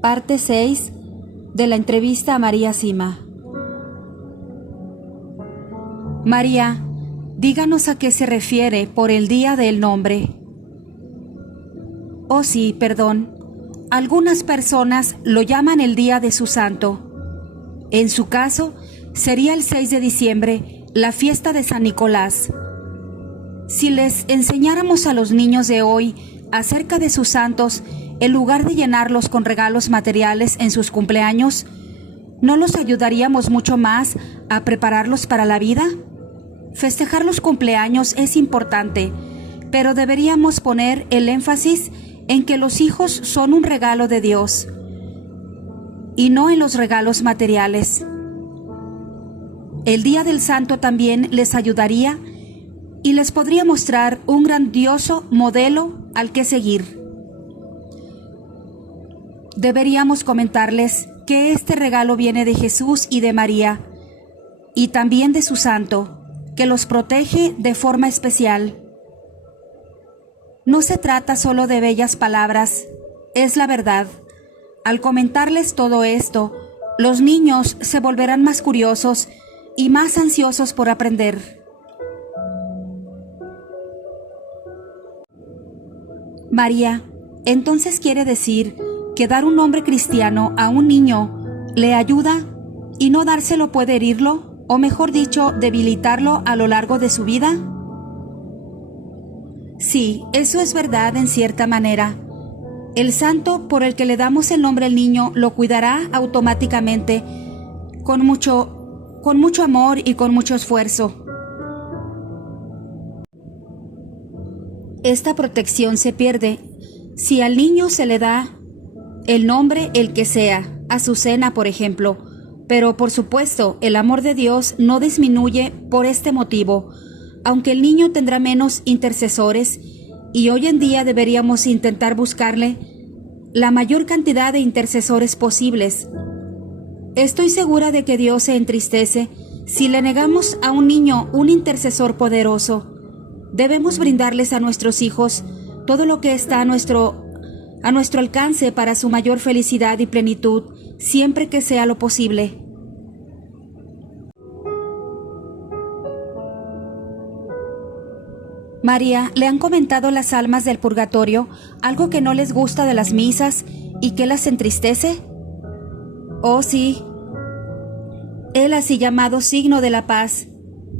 Parte 6 de la entrevista a María Sima. María, díganos a qué se refiere por el día del nombre. Oh sí, perdón. Algunas personas lo llaman el día de su santo. En su caso, sería el 6 de diciembre, la fiesta de San Nicolás. Si les enseñáramos a los niños de hoy acerca de sus santos, en lugar de llenarlos con regalos materiales en sus cumpleaños, ¿no los ayudaríamos mucho más a prepararlos para la vida? Festejar los cumpleaños es importante, pero deberíamos poner el énfasis en que los hijos son un regalo de Dios y no en los regalos materiales. El Día del Santo también les ayudaría y les podría mostrar un grandioso modelo al que seguir. Deberíamos comentarles que este regalo viene de Jesús y de María, y también de su santo, que los protege de forma especial. No se trata solo de bellas palabras, es la verdad. Al comentarles todo esto, los niños se volverán más curiosos y más ansiosos por aprender. María, entonces quiere decir que dar un nombre cristiano a un niño le ayuda y no dárselo puede herirlo, o mejor dicho, debilitarlo a lo largo de su vida. Sí, eso es verdad en cierta manera. El santo por el que le damos el nombre al niño lo cuidará automáticamente, con mucho amor y con mucho esfuerzo. Esta protección se pierde si al niño se le da el nombre el que sea, Azucena por ejemplo, pero por supuesto el amor de Dios no disminuye por este motivo, aunque el niño tendrá menos intercesores y hoy en día deberíamos intentar buscarle la mayor cantidad de intercesores posibles. Estoy segura de que Dios se entristece si le negamos a un niño un intercesor poderoso. Debemos brindarles a nuestros hijos todo lo que está a nuestro alcance para su mayor felicidad y plenitud, siempre que sea lo posible. María, ¿le han comentado las almas del purgatorio algo que no les gusta de las misas y que las entristece? Oh, sí. El así llamado signo de la paz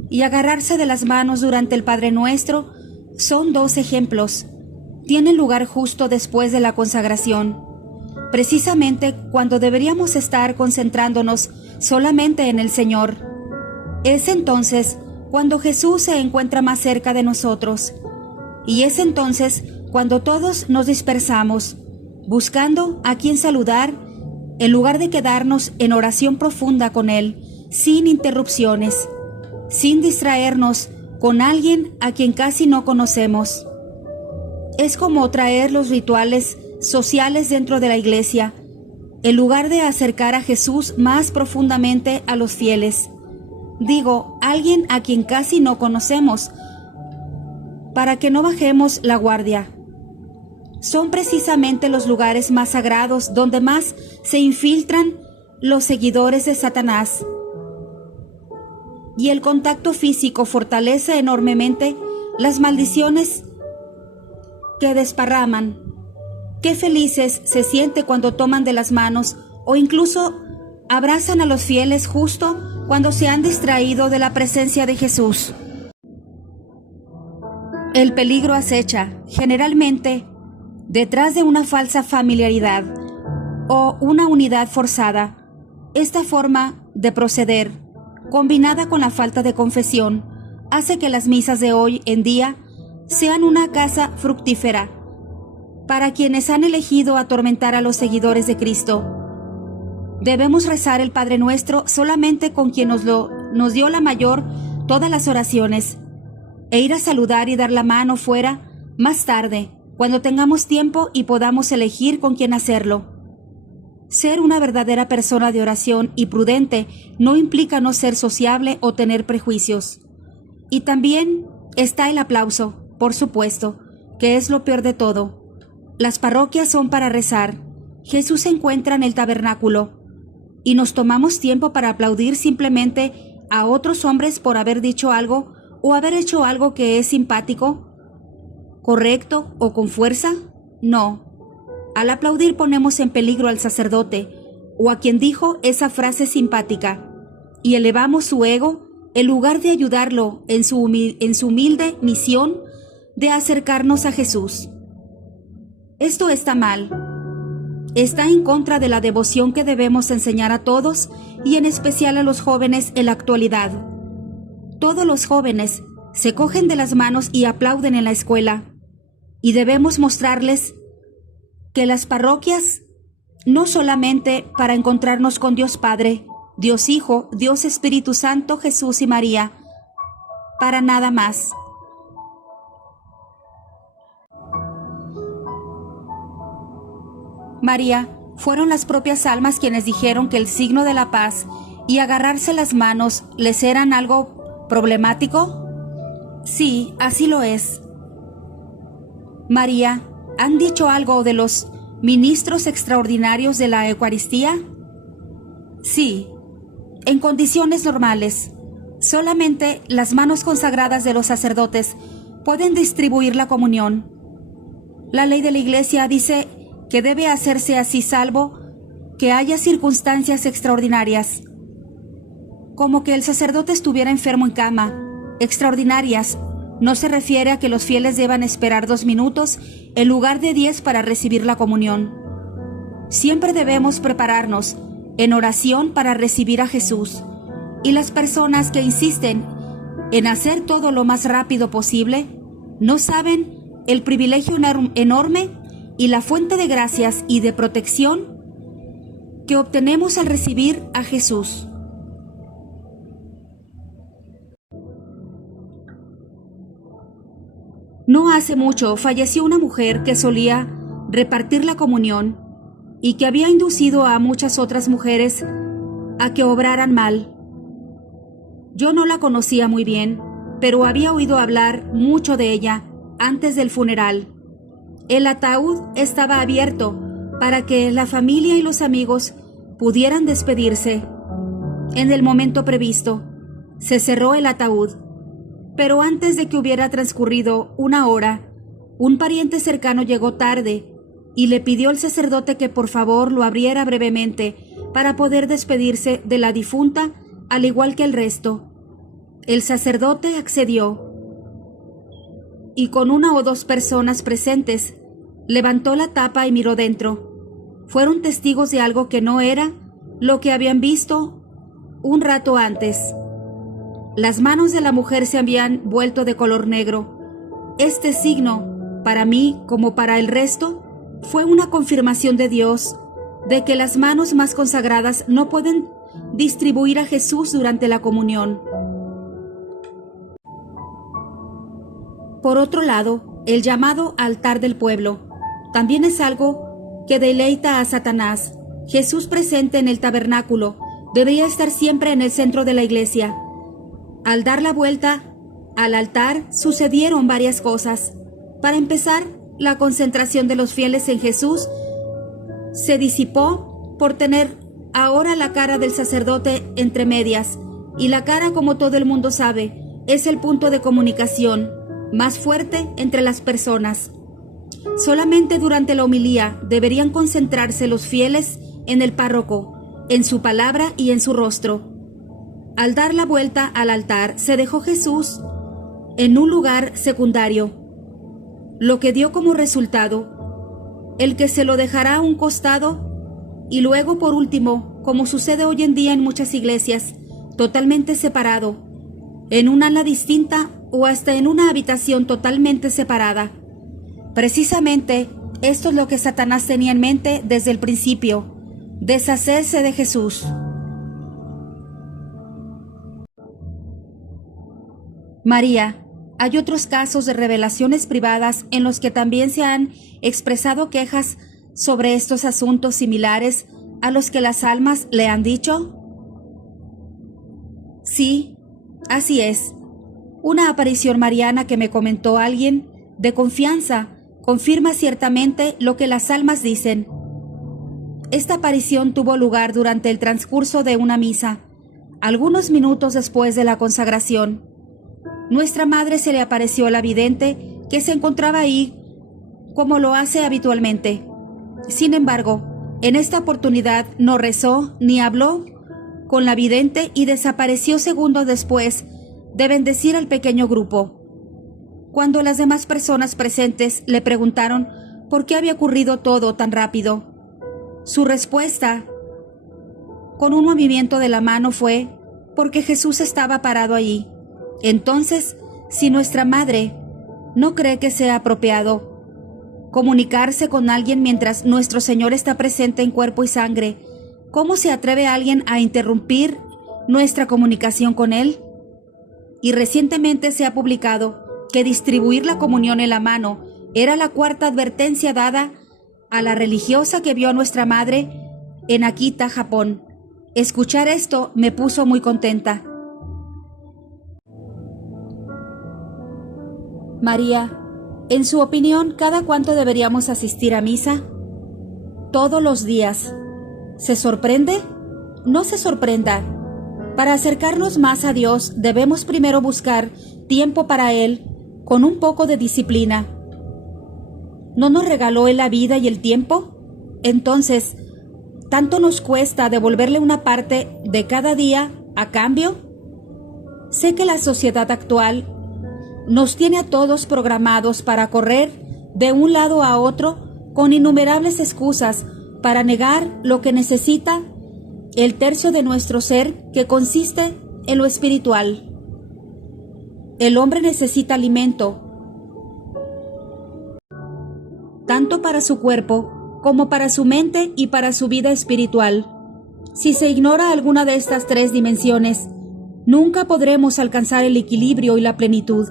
y agarrarse de las manos durante el Padre Nuestro son dos ejemplos. Tienen lugar justo después de la consagración, precisamente cuando deberíamos estar concentrándonos solamente en el Señor. Es entonces cuando Jesús se encuentra más cerca de nosotros, y es entonces cuando todos nos dispersamos, buscando a quien saludar, en lugar de quedarnos en oración profunda con Él, sin interrupciones, sin distraernos con alguien a quien casi no conocemos. Es como traer los rituales sociales dentro de la iglesia, en lugar de acercar a Jesús más profundamente a los fieles. Digo, alguien a quien casi no conocemos, para que no bajemos la guardia. Son precisamente los lugares más sagrados donde más se infiltran los seguidores de Satanás. Y el contacto físico fortalece enormemente las maldiciones que desparraman. Qué felices se siente cuando toman de las manos o incluso abrazan a los fieles justo cuando se han distraído de la presencia de Jesús. El peligro acecha, generalmente, detrás de una falsa familiaridad o una unidad forzada. Esta forma de proceder, combinada con la falta de confesión, hace que las misas de hoy en día sean una casa fructífera para quienes han elegido atormentar a los seguidores de Cristo. Debemos rezar el Padre Nuestro solamente con quien nos dio la mayor todas las oraciones, e ir a saludar y dar la mano fuera más tarde, cuando tengamos tiempo y podamos elegir con quién hacerlo. Ser una verdadera persona de oración y prudente no implica no ser sociable o tener prejuicios. Y también está el aplauso, por supuesto, que es lo peor de todo. Las parroquias son para rezar. Jesús se encuentra en el tabernáculo y nos tomamos tiempo para aplaudir simplemente a otros hombres por haber dicho algo o haber hecho algo que es simpático, correcto o con fuerza. No. Al aplaudir ponemos en peligro al sacerdote o a quien dijo esa frase simpática y elevamos su ego en lugar de ayudarlo en su humilde misión de acercarnos a Jesús. Esto está mal. Está en contra de la devoción que debemos enseñar a todos y en especial a los jóvenes en la actualidad. Todos los jóvenes se cogen de las manos y aplauden en la escuela y debemos mostrarles que las parroquias no solamente para encontrarnos con Dios Padre, Dios Hijo, Dios Espíritu Santo, Jesús y María, para nada más. María, fueron las propias almas quienes dijeron que el signo de la paz y agarrarse las manos les eran algo problemático. Sí, así lo es. María, ¿han dicho algo de los ministros extraordinarios de la Eucaristía? Sí, en condiciones normales. Solamente las manos consagradas de los sacerdotes pueden distribuir la comunión. La ley de la Iglesia dice que debe hacerse así salvo que haya circunstancias extraordinarias, como que el sacerdote estuviera enfermo en cama. Extraordinarias no se refiere a que los fieles deban esperar 2 minutos en lugar de 10 para recibir la comunión. Siempre debemos prepararnos en oración para recibir a Jesús, y las personas que insisten en hacer todo lo más rápido posible no saben el privilegio enorme y la fuente de gracias y de protección que obtenemos al recibir a Jesús. No hace mucho falleció una mujer que solía repartir la comunión y que había inducido a muchas otras mujeres a que obraran mal. Yo no la conocía muy bien, pero había oído hablar mucho de ella antes del funeral. El ataúd estaba abierto para que la familia y los amigos pudieran despedirse. En el momento previsto, se cerró el ataúd, pero antes de que hubiera transcurrido 1 hora, un pariente cercano llegó tarde y le pidió al sacerdote que por favor lo abriera brevemente para poder despedirse de la difunta al igual que el resto. El sacerdote accedió y con 1 o 2 personas presentes levantó la tapa y miró dentro. Fueron testigos de algo que no era lo que habían visto un rato antes. Las manos de la mujer se habían vuelto de color negro. Este signo, para mí como para el resto, fue una confirmación de Dios de que las manos más consagradas no pueden distribuir a Jesús durante la comunión. Por otro lado, el llamado altar del pueblo también es algo que deleita a Satanás. Jesús presente en el tabernáculo debería estar siempre en el centro de la iglesia. Al dar la vuelta al altar sucedieron varias cosas. Para empezar, la concentración de los fieles en Jesús se disipó por tener ahora la cara del sacerdote entre medias, y la cara, como todo el mundo sabe, es el punto de comunicación más fuerte entre las personas. Solamente durante la homilía deberían concentrarse los fieles en el párroco, en su palabra y en su rostro. Al dar la vuelta al altar se dejó Jesús en un lugar secundario, lo que dio como resultado el que se lo dejará a un costado y luego, por último, como sucede hoy en día en muchas iglesias, totalmente separado, en un ala distinta o hasta en una habitación totalmente separada. Precisamente esto es lo que Satanás tenía en mente desde el principio: deshacerse de Jesús. María, hay otros casos de revelaciones privadas en los que también se han expresado quejas sobre estos asuntos similares a los que las almas le han dicho. Sí, así es. Una aparición mariana que me comentó alguien de confianza confirma ciertamente lo que las almas dicen. Esta aparición tuvo lugar durante el transcurso de una misa, algunos minutos después de la consagración. Nuestra madre se le apareció a la vidente, que se encontraba ahí como lo hace habitualmente. Sin embargo, en esta oportunidad no rezó ni habló con la vidente y desapareció segundos después de bendecir al pequeño grupo. Cuando las demás personas presentes le preguntaron por qué había ocurrido todo tan rápido, su respuesta, con un movimiento de la mano, fue: porque Jesús estaba parado allí. Entonces, si nuestra madre no cree que sea apropiado comunicarse con alguien mientras nuestro Señor está presente en cuerpo y sangre, ¿cómo se atreve alguien a interrumpir nuestra comunicación con Él? Y recientemente se ha publicado que distribuir la comunión en la mano era la cuarta advertencia dada a la religiosa que vio a nuestra madre en Akita, Japón. Escuchar esto me puso muy contenta. María, en su opinión, ¿cada cuánto deberíamos asistir a misa? Todos los días. ¿Se sorprende? No se sorprenda. Para acercarnos más a Dios, debemos primero buscar tiempo para Él con un poco de disciplina. ¿No nos regaló Él la vida y el tiempo? Entonces, ¿tanto nos cuesta devolverle una parte de cada día a cambio? Sé que la sociedad actual nos tiene a todos programados para correr de un lado a otro con innumerables excusas para negar lo que necesita el tercio de nuestro ser, que consiste en lo espiritual. El hombre necesita alimento, tanto para su cuerpo como para su mente y para su vida espiritual. Si se ignora alguna de estas tres dimensiones, nunca podremos alcanzar el equilibrio y la plenitud,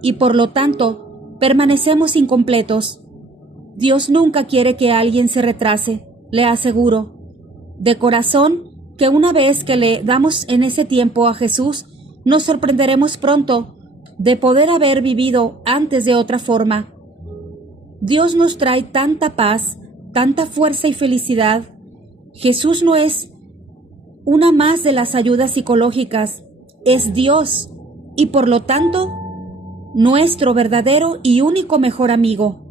y por lo tanto permanecemos incompletos. Dios nunca quiere que alguien se retrase, le aseguro. De corazón, que una vez que le damos en ese tiempo a Jesús, nos sorprenderemos pronto de poder haber vivido antes de otra forma. Dios nos trae tanta paz, tanta fuerza y felicidad. Jesús no es una más de las ayudas psicológicas, es Dios, y por lo tanto, nuestro verdadero y único mejor amigo.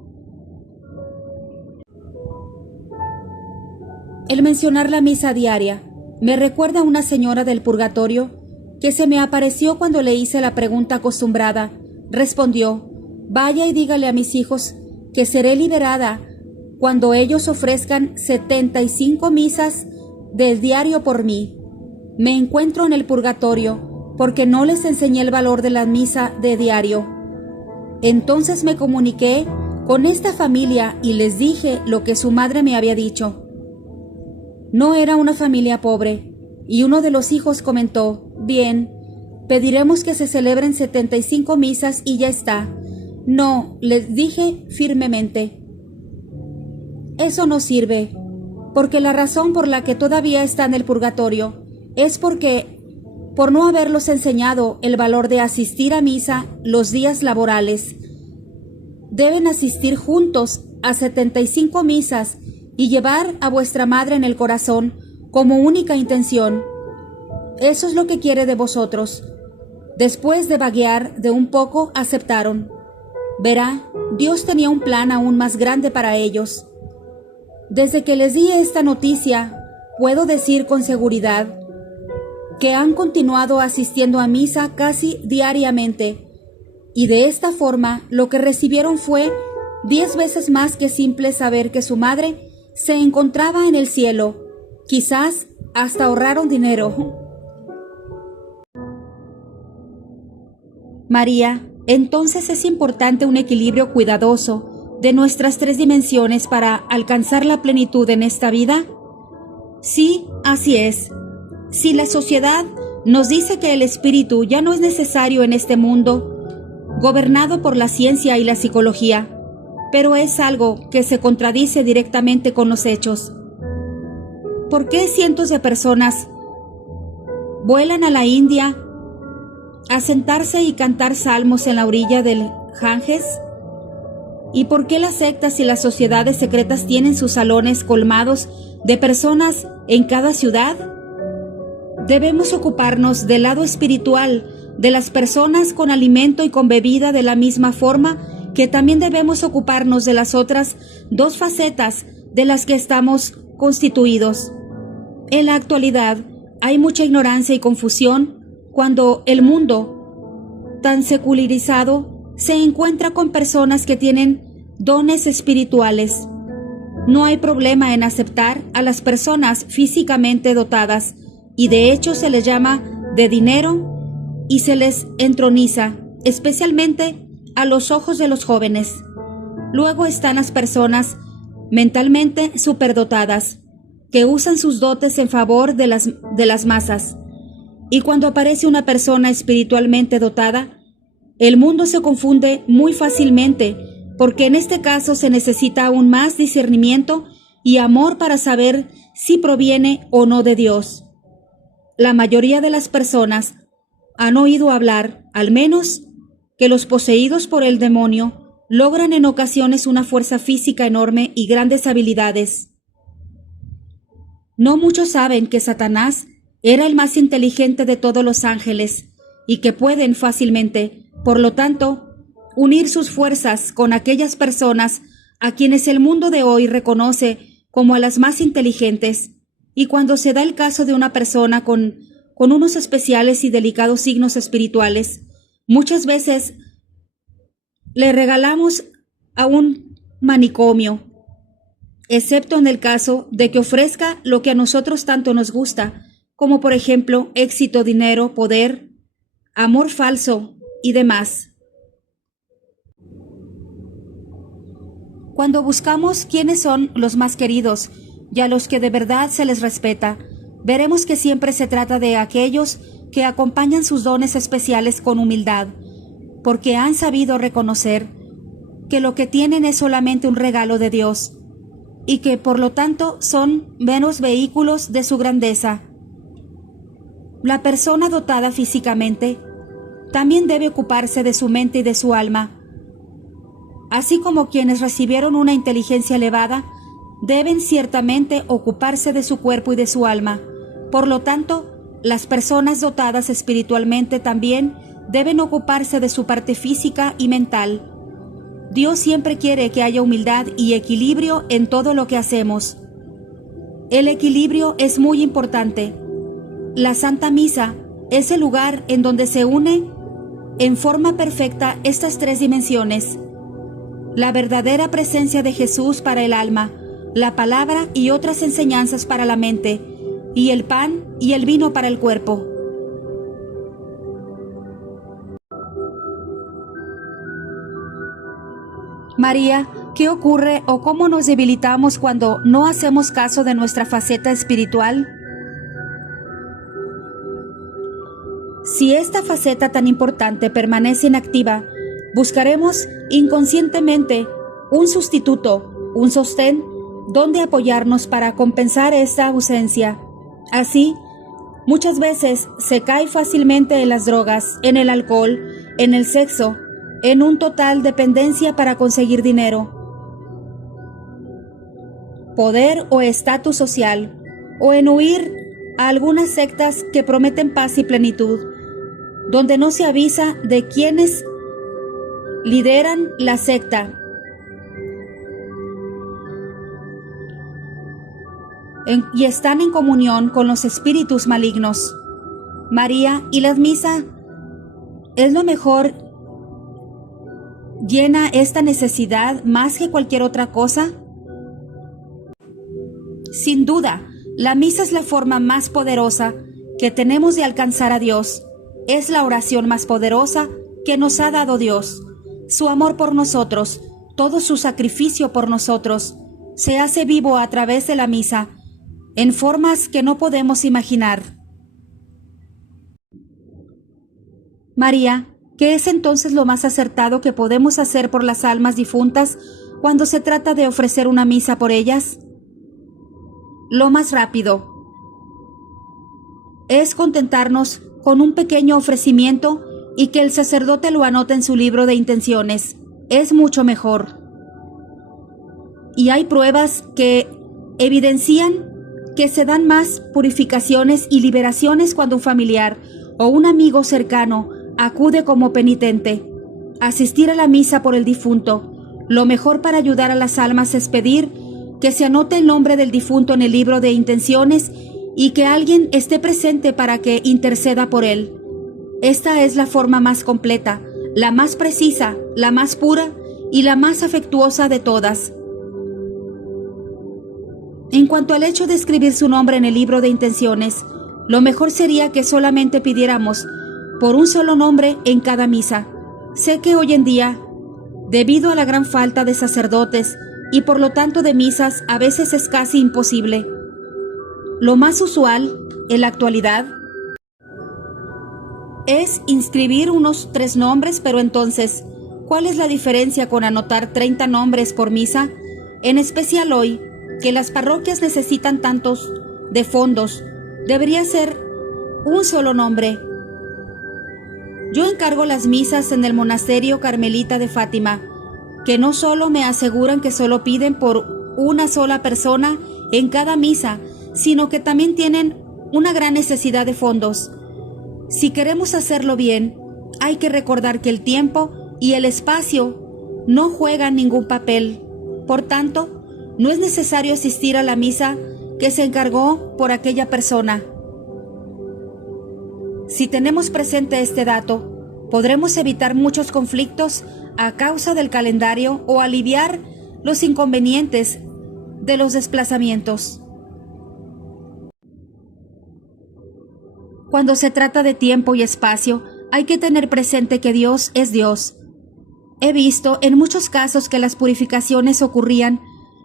El mencionar la misa diaria me recuerda a una señora del purgatorio que se me apareció cuando le hice la pregunta acostumbrada. Respondió: vaya y dígale a mis hijos que seré liberada cuando ellos ofrezcan 75 misas del diario por mí. Me encuentro en el purgatorio porque no les enseñé el valor de la misa de diario. Entonces me comuniqué con esta familia y les dije lo que su madre me había dicho. No era una familia pobre, y uno de los hijos comentó: bien, pediremos que se celebren 75 misas y ya está. No, les dije firmemente. Eso no sirve, porque la razón por la que todavía está en el purgatorio es porque, por no haberlos enseñado el valor de asistir a misa los días laborales, deben asistir juntos a 75 misas y llevar a vuestra madre en el corazón como única intención. Eso es lo que quiere de vosotros. Después de vaguear de un poco, aceptaron. Verá, Dios tenía un plan aún más grande para ellos. Desde que les di esta noticia, puedo decir con seguridad que han continuado asistiendo a misa casi diariamente, y de esta forma lo que recibieron fue 10 veces más que simple saber que su madre se encontraba en el cielo. Quizás hasta ahorraron dinero. María, entonces es importante un equilibrio cuidadoso de nuestras tres dimensiones para alcanzar la plenitud en esta vida. Sí, así es. Si la sociedad nos dice que el espíritu ya no es necesario en este mundo, gobernado por la ciencia y la psicología, pero es algo que se contradice directamente con los hechos. ¿Por qué cientos de personas vuelan a la India a sentarse y cantar salmos en la orilla del Ganges? ¿Y por qué las sectas y las sociedades secretas tienen sus salones colmados de personas en cada ciudad? Debemos ocuparnos del lado espiritual de las personas con alimento y con bebida de la misma forma que también debemos ocuparnos de las otras dos facetas de las que estamos constituidos. En la actualidad hay mucha ignorancia y confusión cuando el mundo, tan secularizado, se encuentra con personas que tienen dones espirituales. No hay problema en aceptar a las personas físicamente dotadas y de hecho se les llama de dinero y se les entroniza, especialmente a los ojos de los jóvenes. Luego están las personas mentalmente superdotadas, que usan sus dotes en favor de las masas. Y cuando aparece una persona espiritualmente dotada, el mundo se confunde muy fácilmente, porque en este caso se necesita aún más discernimiento y amor para saber si proviene o no de Dios. La mayoría de las personas han oído hablar, al menos, que los poseídos por el demonio logran en ocasiones una fuerza física enorme y grandes habilidades. No muchos saben que Satanás era el más inteligente de todos los ángeles y que pueden fácilmente, por lo tanto, unir sus fuerzas con aquellas personas a quienes el mundo de hoy reconoce como a las más inteligentes, y cuando se da el caso de una persona con unos especiales y delicados signos espirituales, muchas veces le regalamos a un manicomio, excepto en el caso de que ofrezca lo que a nosotros tanto nos gusta, como por ejemplo éxito, dinero, poder, amor falso y demás. Cuando buscamos quiénes son los más queridos y a los que de verdad se les respeta, veremos que siempre se trata de aquellos que acompañan sus dones especiales con humildad, porque han sabido reconocer que lo que tienen es solamente un regalo de Dios, y que por lo tanto son meros vehículos de su grandeza. La persona dotada físicamente también debe ocuparse de su mente y de su alma, así como quienes recibieron una inteligencia elevada deben ciertamente ocuparse de su cuerpo y de su alma. Por lo tanto, las personas dotadas espiritualmente también deben ocuparse de su parte física y mental. Dios siempre quiere que haya humildad y equilibrio en todo lo que hacemos. El equilibrio es muy importante. La Santa Misa es el lugar en donde se une en forma perfecta estas tres dimensiones: la verdadera presencia de Jesús para el alma, la palabra y otras enseñanzas para la mente, y el pan y el vino para el cuerpo. María, ¿qué ocurre o cómo nos debilitamos cuando no hacemos caso de nuestra faceta espiritual? Si esta faceta tan importante permanece inactiva, buscaremos inconscientemente un sustituto, un sostén, donde apoyarnos para compensar esta ausencia. Así, muchas veces se cae fácilmente en las drogas, en el alcohol, en el sexo, en un total dependencia para conseguir dinero, poder o estatus social, o en huir a algunas sectas que prometen paz y plenitud, donde no se avisa de quienes lideran la secta. Y están en comunión con los espíritus malignos. María y la misa es lo mejor. ¿Llena esta necesidad más que cualquier otra cosa? Sin duda, la misa es la forma más poderosa que tenemos de alcanzar a Dios. Es la oración más poderosa que nos ha dado Dios. Su amor por nosotros, todo su sacrificio por nosotros, se hace vivo a través de la misa, en formas que no podemos imaginar. María, ¿qué es entonces lo más acertado que podemos hacer por las almas difuntas cuando se trata de ofrecer una misa por ellas? Lo más rápido es contentarnos con un pequeño ofrecimiento y que el sacerdote lo anote en su libro de intenciones. Es mucho mejor. y hay pruebas que evidencian que se dan más purificaciones y liberaciones cuando un familiar o un amigo cercano acude como penitente. Asistir a la misa por el difunto. Lo mejor para ayudar a las almas es pedir que se anote el nombre del difunto en el libro de intenciones y que alguien esté presente para que interceda por él. Esta es la forma más completa, la más precisa, la más pura y la más afectuosa de todas. En cuanto al hecho de escribir su nombre en el libro de intenciones, lo mejor sería que solamente pidiéramos por un solo nombre en cada misa. Sé que hoy en día, debido a la gran falta de sacerdotes y por lo tanto de misas, a veces es casi imposible. Lo más usual, en la actualidad, es inscribir unos 3 nombres, pero entonces, ¿cuál es la diferencia con anotar 30 nombres por misa? En especial hoy, que las parroquias necesitan tantos de fondos, debería ser un solo nombre. Yo encargo las misas en el monasterio Carmelita de Fátima, que no solo me aseguran que solo piden por una sola persona en cada misa, sino que también tienen una gran necesidad de fondos. Si queremos hacerlo bien, hay que recordar que el tiempo y el espacio no juegan ningún papel. Por tanto, no es necesario asistir a la misa que se encargó por aquella persona. Si tenemos presente este dato, podremos evitar muchos conflictos a causa del calendario o aliviar los inconvenientes de los desplazamientos. Cuando se trata de tiempo y espacio, hay que tener presente que Dios es Dios. He visto en muchos casos que las purificaciones ocurrían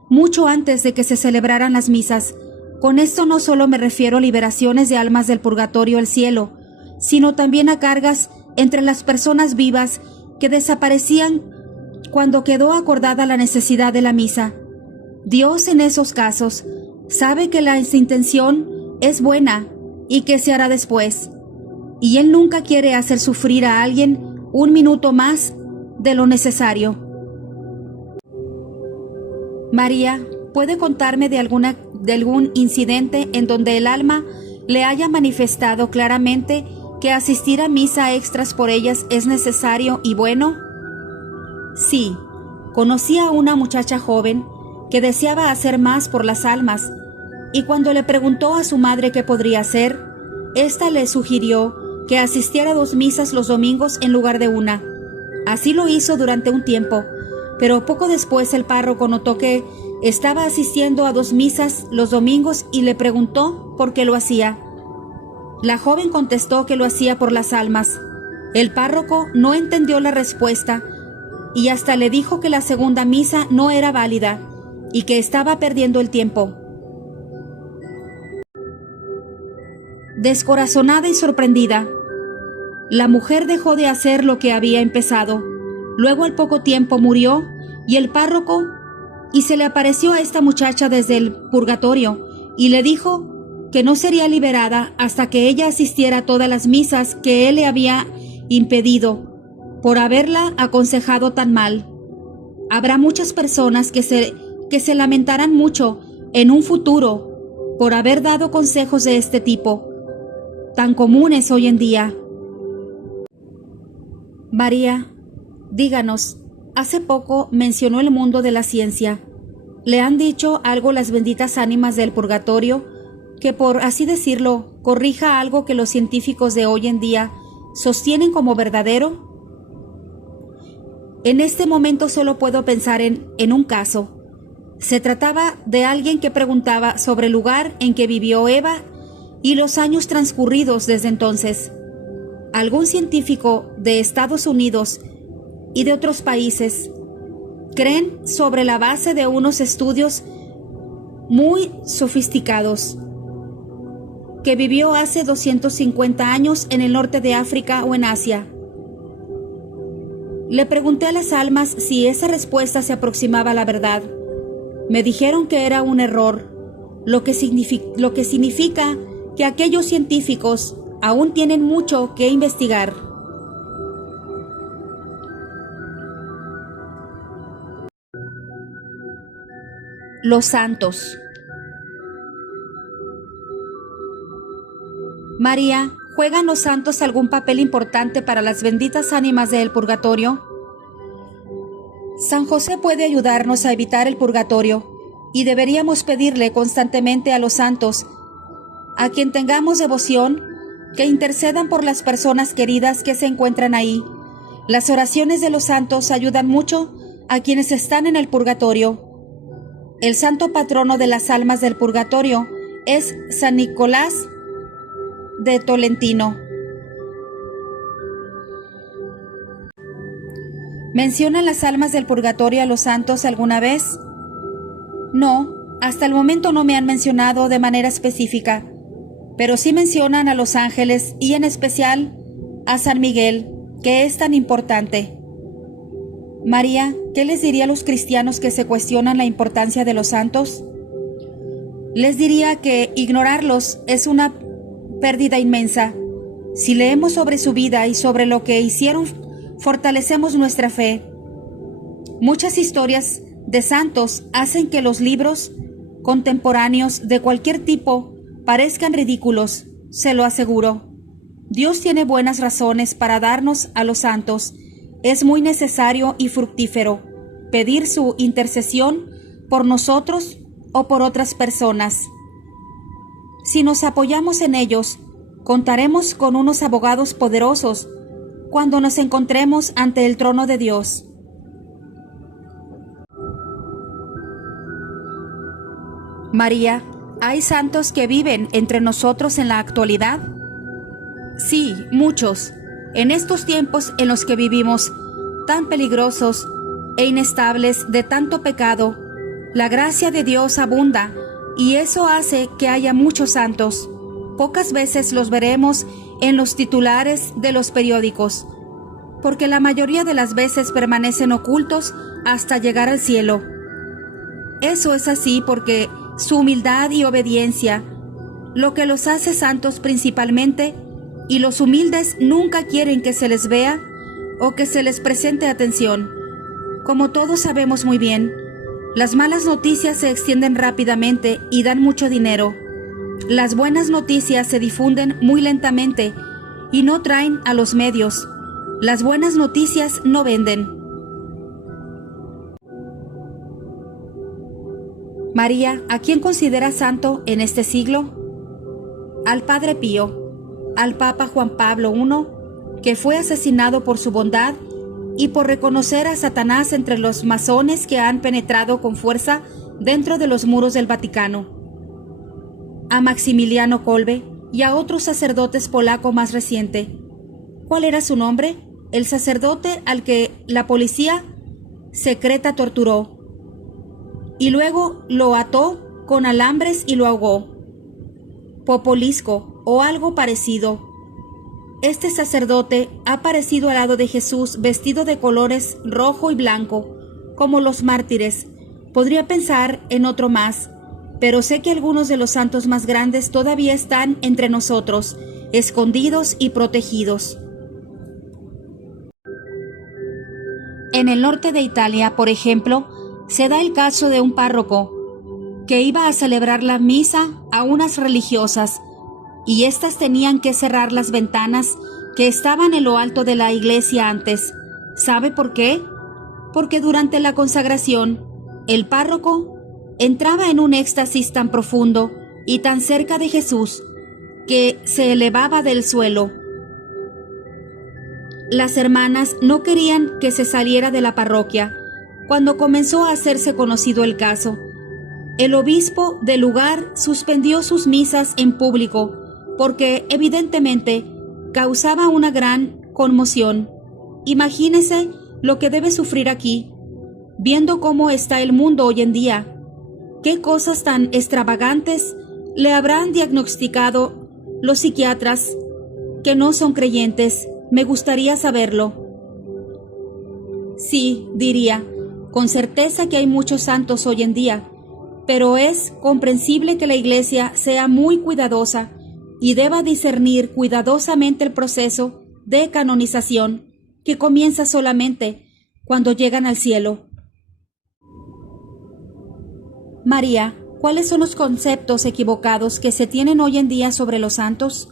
mucho antes de que se celebraran las misas. Con esto no solo me refiero a liberaciones de almas del purgatorio al cielo, sino también a cargas entre las personas vivas que desaparecían cuando quedó acordada la necesidad de la misa. Dios en esos casos sabe que la intención es buena y que se hará después, y Él nunca quiere hacer sufrir a alguien un minuto más de lo necesario. María, ¿puede contarme de algún incidente en donde el alma le haya manifestado claramente que asistir a misa extras por ellas es necesario y bueno? Sí, conocí a una muchacha joven que deseaba hacer más por las almas, y cuando le preguntó a su madre qué podría hacer, ésta le sugirió que asistiera a 2 misas los domingos en lugar de una. Así lo hizo durante un tiempo, pero poco después el párroco notó que estaba asistiendo a 2 misas los domingos y le preguntó por qué lo hacía. La joven contestó que lo hacía por las almas. El párroco no entendió la respuesta y hasta le dijo que la segunda misa no era válida y que estaba perdiendo el tiempo. Descorazonada y sorprendida, la mujer dejó de hacer lo que había empezado. Luego al poco tiempo murió y el párroco se le apareció a esta muchacha desde el purgatorio y le dijo que no sería liberada hasta que ella asistiera a todas las misas que él le había impedido por haberla aconsejado tan mal. Habrá muchas personas que se lamentarán mucho en un futuro por haber dado consejos de este tipo, tan comunes hoy en día. María, díganos, hace poco mencionó el mundo de la ciencia. ¿Le han dicho algo las benditas ánimas del purgatorio que, por así decirlo, corrija algo que los científicos de hoy en día sostienen como verdadero? En este momento solo puedo pensar en un caso. Se trataba de alguien que preguntaba sobre el lugar en que vivió Eva y los años transcurridos desde entonces. Algún científico de Estados Unidos y de otros países creen, sobre la base de unos estudios muy sofisticados, que vivió hace 250 años en el norte de África o en Asia. Le pregunté a las almas si esa respuesta se aproximaba a la verdad. Me dijeron que era un error, lo que significa que aquellos científicos aún tienen mucho que investigar. Los santos. María, ¿juegan los santos algún papel importante para las benditas ánimas del purgatorio? San José puede ayudarnos a evitar el purgatorio y deberíamos pedirle constantemente a los santos, a quien tengamos devoción, que intercedan por las personas queridas que se encuentran ahí. Las oraciones de los santos ayudan mucho a quienes están en el purgatorio. El santo patrono de las almas del purgatorio es San Nicolás de Tolentino. ¿Mencionan las almas del purgatorio a los santos alguna vez? No, hasta el momento no me han mencionado de manera específica, pero sí mencionan a los ángeles y en especial a San Miguel, que es tan importante. María, ¿qué les diría a los cristianos que se cuestionan la importancia de los santos? Les diría que ignorarlos es una pérdida inmensa. Si leemos sobre su vida y sobre lo que hicieron, fortalecemos nuestra fe. Muchas historias de santos hacen que los libros contemporáneos de cualquier tipo parezcan ridículos, se lo aseguro. Dios tiene buenas razones para darnos a los santos. Es muy necesario y fructífero pedir su intercesión por nosotros o por otras personas. Si nos apoyamos en ellos, contaremos con unos abogados poderosos cuando nos encontremos ante el trono de Dios. María, ¿hay santos que viven entre nosotros en la actualidad? Sí, muchos. En estos tiempos en los que vivimos, tan peligrosos e inestables de tanto pecado, la gracia de Dios abunda y eso hace que haya muchos santos. Pocas veces los veremos en los titulares de los periódicos, porque la mayoría de las veces permanecen ocultos hasta llegar al cielo. Eso es así porque su humildad y obediencia, lo que los hace santos principalmente, y los humildes nunca quieren que se les vea o que se les presente atención. Como todos sabemos muy bien, las malas noticias se extienden rápidamente y dan mucho dinero. Las buenas noticias se difunden muy lentamente y no traen a los medios. Las buenas noticias no venden. María, ¿a quién considera santo en este siglo? Al Padre Pío, al Papa Juan Pablo I, que fue asesinado por su bondad y por reconocer a Satanás entre los masones que han penetrado con fuerza dentro de los muros del Vaticano, a Maximiliano Kolbe y a otro sacerdote polaco más reciente. ¿Cuál era su nombre? El sacerdote al que la policía secreta torturó y luego lo ató con alambres y lo ahogó. Popolisco o algo parecido. Este sacerdote ha aparecido al lado de Jesús vestido de colores rojo y blanco, como los mártires. Podría pensar en otro más, pero sé que algunos de los santos más grandes todavía están entre nosotros, escondidos y protegidos. En el norte de Italia, por ejemplo, se da el caso de un párroco que iba a celebrar la misa a unas religiosas y éstas tenían que cerrar las ventanas que estaban en lo alto de la iglesia antes. ¿Sabe por qué? Porque durante la consagración, el párroco entraba en un éxtasis tan profundo y tan cerca de Jesús que se elevaba del suelo. Las hermanas no querían que se saliera de la parroquia. Cuando comenzó a hacerse conocido el caso, el obispo del lugar suspendió sus misas en público porque evidentemente causaba una gran conmoción. Imagínese lo que debe sufrir aquí, viendo cómo está el mundo hoy en día. ¿Qué cosas tan extravagantes le habrán diagnosticado los psiquiatras que no son creyentes? Me gustaría saberlo. Sí, diría, con certeza que hay muchos santos hoy en día, pero es comprensible que la Iglesia sea muy cuidadosa y deba discernir cuidadosamente el proceso de canonización que comienza solamente cuando llegan al cielo. María, ¿cuáles son los conceptos equivocados que se tienen hoy en día sobre los santos?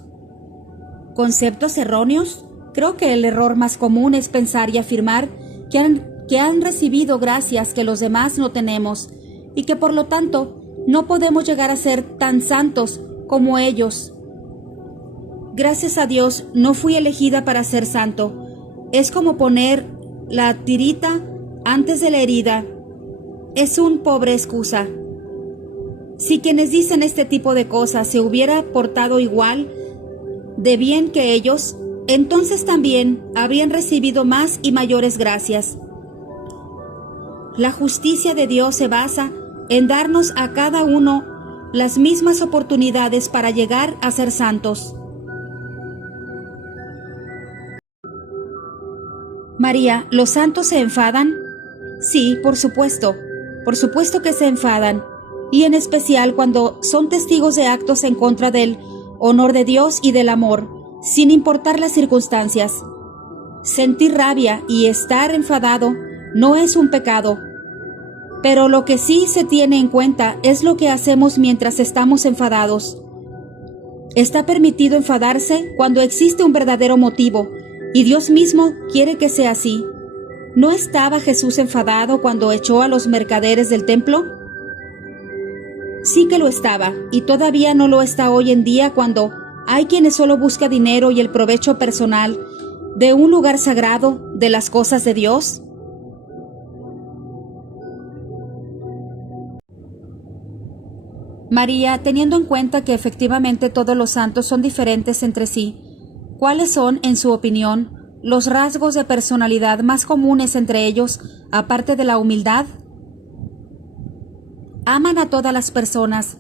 ¿Conceptos erróneos? Creo que el error más común es pensar y afirmar que han recibido gracias que los demás no tenemos y que por lo tanto no podemos llegar a ser tan santos como ellos. Gracias a Dios no fui elegida para ser santo. Es como poner la tirita antes de la herida. Es una pobre excusa. Si quienes dicen este tipo de cosas se hubiera portado igual de bien que ellos, entonces también habrían recibido más y mayores gracias. La justicia de Dios se basa en darnos a cada uno las mismas oportunidades para llegar a ser santos. María, ¿los santos se enfadan? Sí, por supuesto que se enfadan, y en especial cuando son testigos de actos en contra del honor de Dios y del amor, sin importar las circunstancias. Sentir rabia y estar enfadado no es un pecado, pero lo que sí se tiene en cuenta es lo que hacemos mientras estamos enfadados. Está permitido enfadarse cuando existe un verdadero motivo, y Dios mismo quiere que sea así. ¿No estaba Jesús enfadado cuando echó a los mercaderes del templo? Sí que lo estaba, y todavía no lo está hoy en día cuando hay quienes solo buscan dinero y el provecho personal de un lugar sagrado, de las cosas de Dios. María, teniendo en cuenta que efectivamente todos los santos son diferentes entre sí, ¿cuáles son, en su opinión, los rasgos de personalidad más comunes entre ellos, aparte de la humildad? Aman a todas las personas,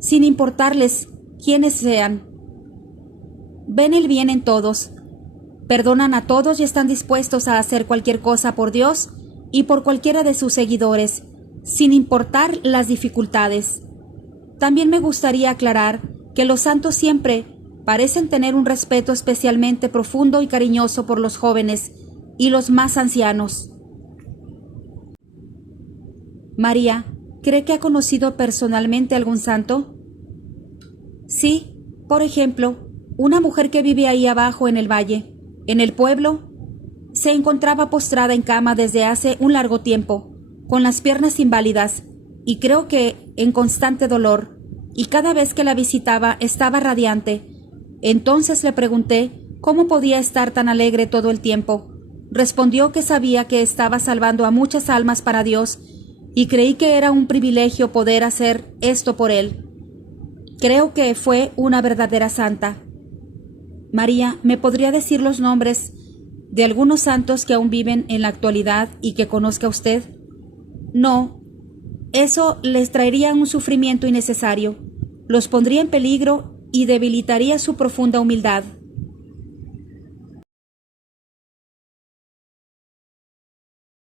sin importarles quiénes sean. Ven el bien en todos, perdonan a todos y están dispuestos a hacer cualquier cosa por Dios y por cualquiera de sus seguidores, sin importar las dificultades. También me gustaría aclarar que los santos siempre parecen tener un respeto especialmente profundo y cariñoso por los jóvenes y los más ancianos. María, ¿cree que ha conocido personalmente algún santo? Sí, por ejemplo, una mujer que vive ahí abajo en el valle, en el pueblo, se encontraba postrada en cama desde hace un largo tiempo, con las piernas inválidas, y creo que en constante dolor, y cada vez que la visitaba estaba radiante. Entonces le pregunté cómo podía estar tan alegre todo el tiempo. Respondió que sabía que estaba salvando a muchas almas para Dios, y creí que era un privilegio poder hacer esto por él. Creo que fue una verdadera santa. María, ¿me podría decir los nombres de algunos santos que aún viven en la actualidad y que conozca usted? No, eso les traería un sufrimiento innecesario, los pondría en peligro y debilitaría su profunda humildad.